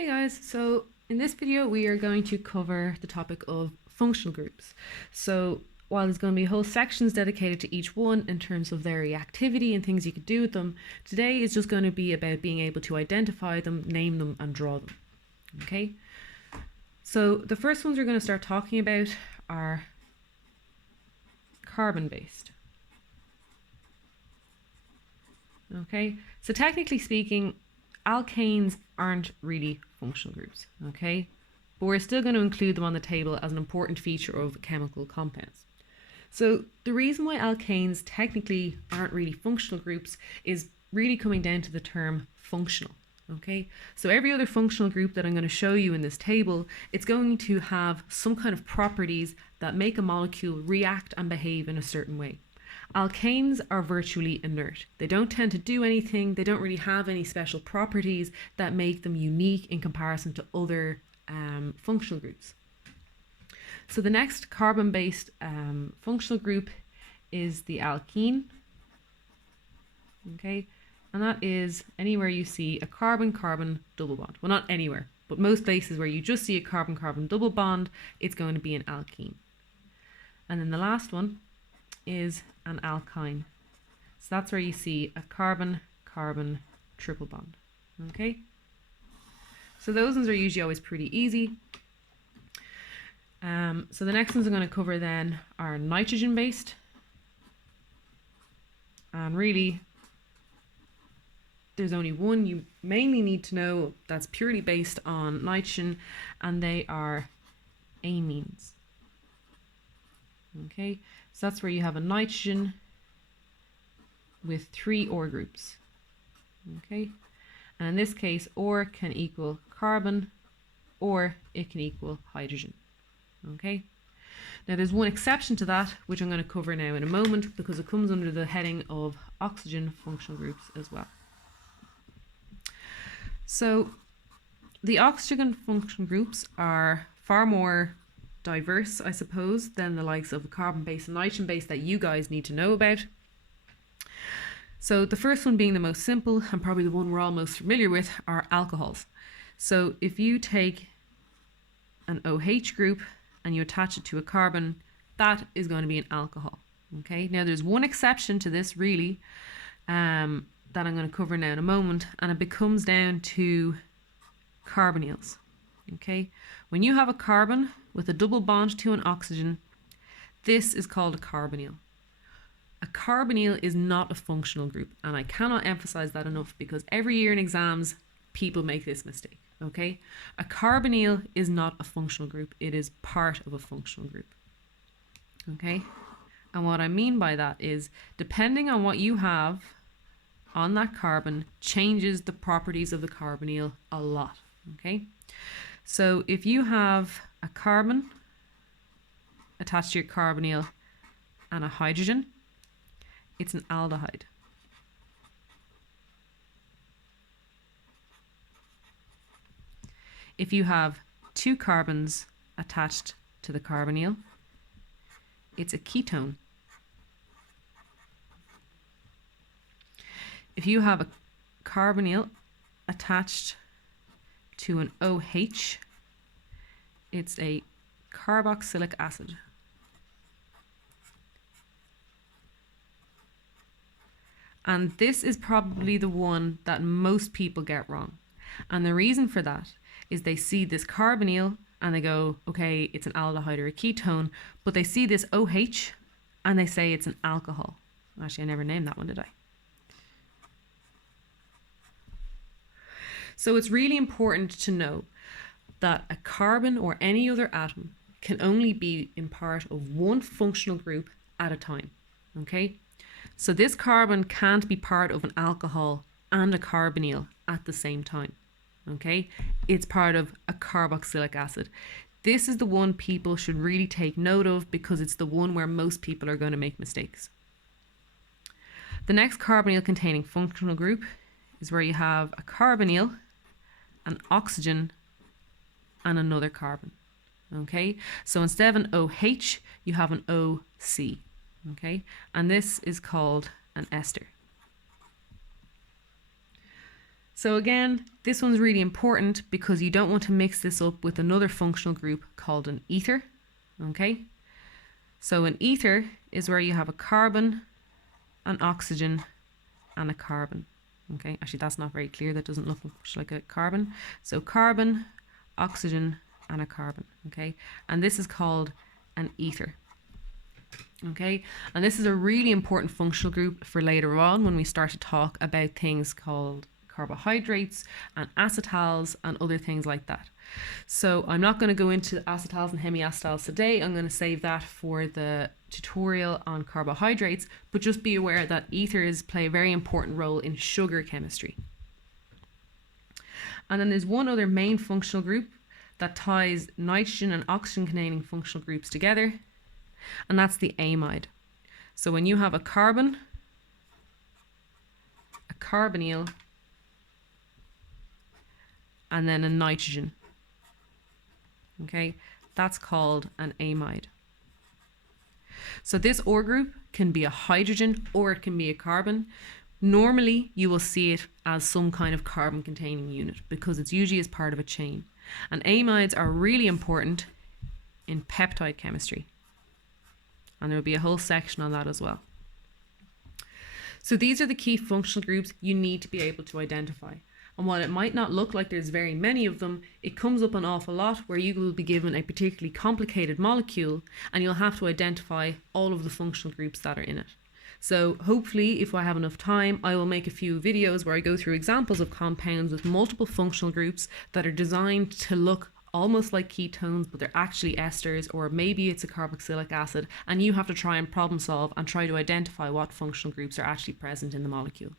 Hey guys, so in this video we are going to cover the topic of functional groups. So while there's going to be whole sections dedicated to each one in terms of their reactivity and things you could do with them, today is just going to be about being able to identify them, name them and draw them. Okay, so the first ones we're going to start talking about are carbon-based. Okay, so technically speaking, alkanes aren't really functional groups, okay? But we're still going to include them on the table as an important feature of chemical compounds. So the reason why alkanes technically aren't really functional groups is really coming down to the term functional, okay? So every other functional group that I'm going to show you in this table, it's going to have some kind of properties that make a molecule react and behave in a certain way. Alkanes are virtually inert. They don't tend to do anything. They don't really have any special properties that make them unique in comparison to other functional groups. So the next carbon-based functional group is the alkene. Okay, and that is anywhere you see a carbon-carbon double bond. Well, not anywhere, but most places where you just see a carbon-carbon double bond, it's going to be an alkene. And then the last one is an alkyne. So that's where you see a carbon-carbon triple bond. Okay? So those ones are usually always pretty easy. So the next ones I'm going to cover then are nitrogen-based. And really, there's only one you mainly need to know that's purely based on nitrogen, and they are amines. Okay, so that's where you have a nitrogen with 3 OR groups. Okay, and in this case, OR can equal carbon or it can equal hydrogen. Okay, now there's one exception to that, which I'm going to cover now in a moment because it comes under the heading of oxygen functional groups as well. So the oxygen functional groups are far more diverse, I suppose, than the likes of carbon-based and nitrogen-based that you guys need to know about. So the first one being the most simple and probably the one we're all most familiar with are alcohols. So if you take an OH group and you attach it to a carbon, that is going to be an alcohol. Okay, now there's one exception to this really that I'm going to cover now in a moment, and it becomes down to carbonyls. Okay, when you have a carbon with a double bond to an oxygen, this is called a carbonyl. A carbonyl is not a functional group, and I cannot emphasize that enough because every year in exams people make this mistake. Okay, a carbonyl is not a functional group, it is part of a functional group. Okay, and what I mean by that is depending on what you have on that carbon changes the properties of the carbonyl a lot. Okay, so if you have a carbon attached to your carbonyl and a hydrogen, it's an aldehyde. If you have 2 carbons attached to the carbonyl, it's a ketone. If you have a carbonyl attached to an OH, it's a carboxylic acid. And this is probably the one that most people get wrong. And the reason for that is they see this carbonyl and they go, okay, it's an aldehyde or a ketone, but they see this OH and they say it's an alcohol. Actually, I never named that one, did I? So it's really important to know that a carbon or any other atom can only be in part of one functional group at a time. Okay? So this carbon can't be part of an alcohol and a carbonyl at the same time. Okay? It's part of a carboxylic acid. This is the one people should really take note of because it's the one where most people are going to make mistakes. The next carbonyl containing functional group is where you have a carbonyl, an oxygen, and another carbon. Okay, so instead of an OH, you have an OC. Okay, and this is called an ester. So again, this one's really important because you don't want to mix this up with another functional group called an ether. Okay? So an ether is where you have a carbon, an oxygen, and a carbon. Okay, actually that's not very clear. That doesn't look much like a carbon. So carbon, oxygen, and a carbon. Okay, and this is called an ether. Okay, and this is a really important functional group for later on when we start to talk about things called carbohydrates and acetals and other things like that. So I'm not going to go into acetals and hemiacetals today. I'm going to save that for the tutorial on carbohydrates, but just be aware that ethers play a very important role in sugar chemistry. And then there's one other main functional group that ties nitrogen and oxygen containing functional groups together, and that's the amide. So when you have a carbon, a carbonyl, and then a nitrogen, okay, that's called an amide. So this OR group can be a hydrogen or it can be a carbon. Normally you will see it as some kind of carbon containing unit because it's usually as part of a chain. And amides are really important in peptide chemistry. And there will be a whole section on that as well. So these are the key functional groups you need to be able to identify. And while it might not look like there's very many of them, it comes up an awful lot where you will be given a particularly complicated molecule and you'll have to identify all of the functional groups that are in it. So hopefully, if I have enough time, I will make a few videos where I go through examples of compounds with multiple functional groups that are designed to look almost like ketones, but they're actually esters, or maybe it's a carboxylic acid, and you have to try and problem solve and try to identify what functional groups are actually present in the molecule.